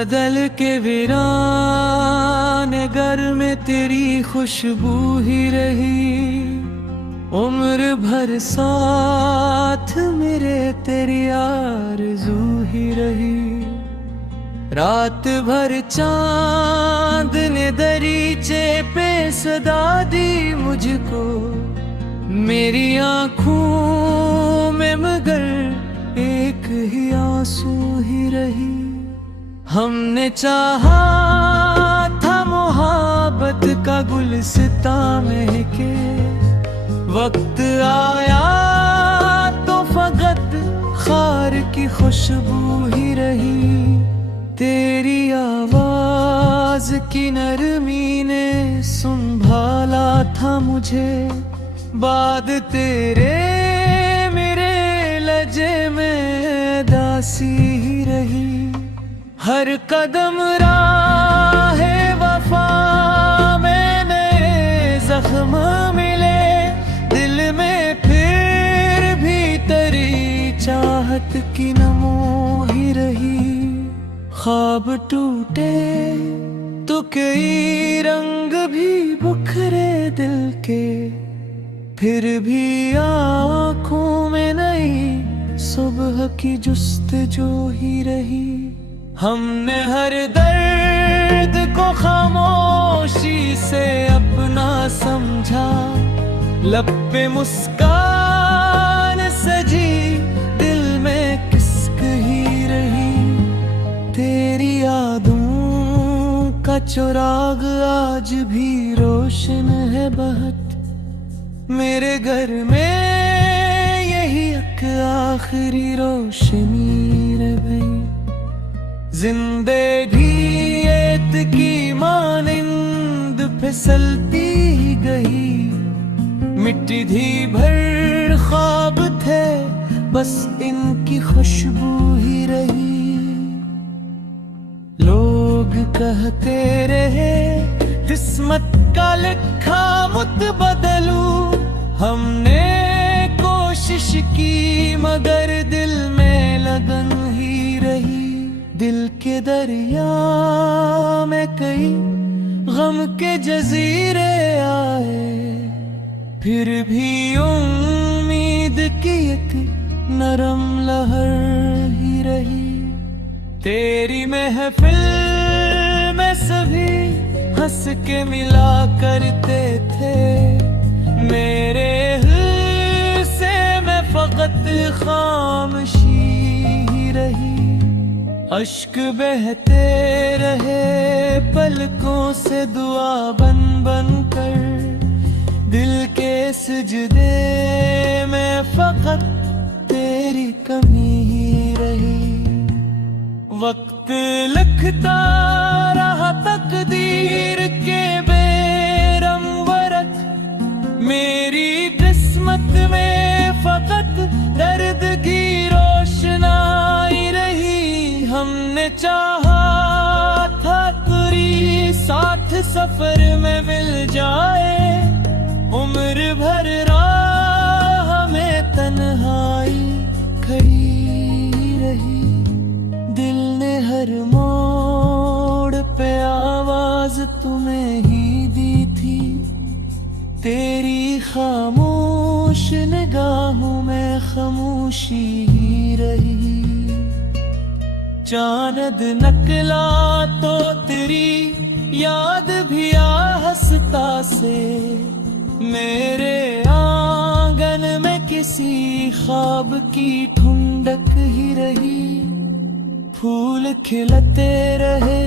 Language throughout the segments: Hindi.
बदल के वीरान घर में तेरी खुशबू ही रही। उम्र भर साथ मेरे तेरी आरज़ू ही रही। रात भर चांद ने दरीचे पे सदा दी मुझको। मेरी आँखों में मगर एक ही आंसू ही रही। हमने चाहा था मोहब्बत का गुलसिता महके। वक्त आया तो फकत खार की खुशबू ही रही। तेरी आवाज की नरमी ने संभाला था मुझे। बाद तेरे मेरे लजे में दासी ही रही। हर कदम राह वफा में नए जख्म मिले। दिल में फिर भी तेरी चाहत की नमो ही रही। ख्वाब टूटे तो कई रंग भी बिखरे दिल के। फिर भी आँखों में नई सुबह की जुस्तजू ही रही। हमने हर दर्द को खामोशी से अपना समझा। लब पे मुस्कान सजी दिल में किस्क ही रही। तेरी यादों का चिराग आज भी रोशन है बहुत। मेरे घर में यही एक आखिरी रोशनी रह गई। जिंदगी रेत की मानिंद फिसलती गई। मिट्टी धी भर ख्वाब थे बस इनकी खुशबू ही रही। लोग कहते रहे किस्मत का लिखा मुत बदलू। हमने कोशिश की मगर दिल में लगन ही रही। दिल के दरिया में कई गम के जजीरे आए। फिर भी उम्मीद की एक नरम लहर ही रही। तेरी महफिल में सभी हंस के मिला करते थे। मेरे हिस्से में फकत खामोशी ही रही। अश्क बहते रहे पलकों से दुआ बन बन कर। दिल के सजदे में फकत तेरी कमी ही रही। वक्त लिखता रहा तकदीर के बेरम वरत। मेरी किस्मत में फकत दर्द की रोशनाई रही। हमने चाहा था तेरी साथ सफर में मिल जाए। उम्र भर राह में तन्हाई खड़ी रही। दिल ने हर मोड़ पे आवाज तुम्हें ही दी थी। तेरी खामोश निगाहों में खामोशी ही रही। चांद नकला तो तेरी याद भी आहस्ता से। मेरे आंगन में किसी ख्वाब की ठुंडक ही रही। फूल खिलते रहे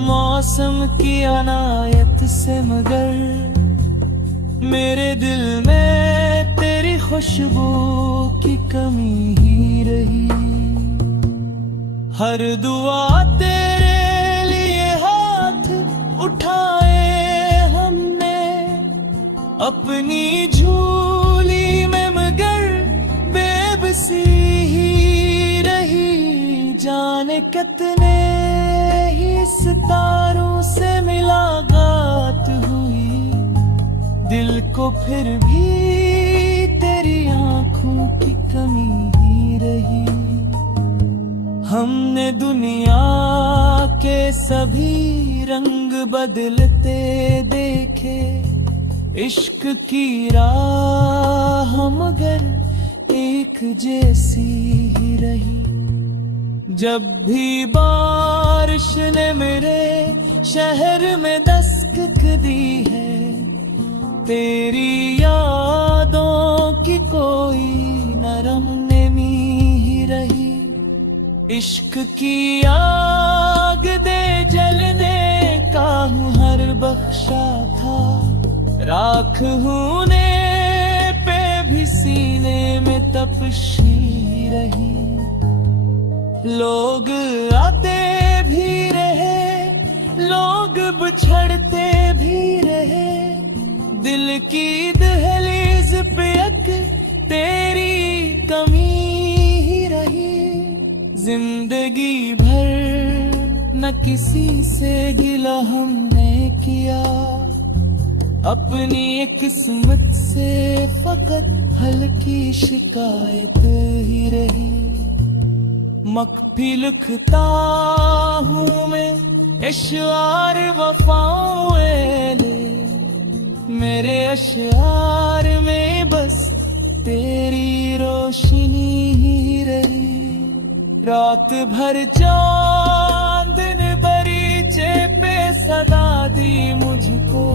मौसम की अनायत से मगर मेरे दिल में तेरी खुशबू की कमी ही रही। हर दुआ तेरे लिए हाथ उठाए हमने। अपनी झोली में मगर बेबसी ही रही। जाने कितने ही सितारों से मुलाकात हुई। दिल को फिर भी तेरी आंखों की कमी ही रही। हमने दुनिया के सभी रंग बदलते देखे, इश्क की राह मगर एक जैसी ही रही। जब भी बारिश ने मेरे शहर में दस्तक दी है, तेरी यादों की कोई नरम नमी ही रही। इश्क की आग दे जलने का हूँ हर बख्शा था, राख होने पे भी सीने में तपशी रही। लोग आते भी रहे, लोग बिछड़ते भी रहे, दिल की दहलीज पे एक तेरी कमी ही रही। जिंदगी भर न किसी से गिला हमने किया, अपनी किस्मत से फकत हल्की शिकायत ही रही। मकफी लिखता हूँ मैं इश्आर वफाओं ले, मेरे अशआर में बस तेरी रोशनी ही रही। रात भर चांद ने बरीचे पे सदा दी मुझको,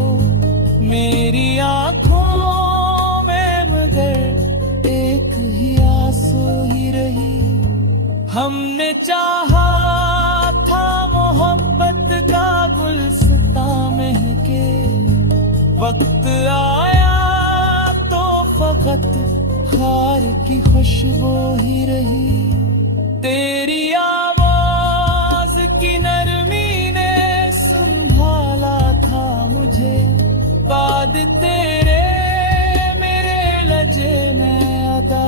मेरी आंखों में मगर एक ही आंसू ही रही। हमने चाहा था मोहब्बत का गुलसिता महके, वक्त आया तो फकत खार की खुशबू ही रही। तेरी आवाज की नरमी ने संभाला था मुझे, बाद तेरे मेरे लजे में अदा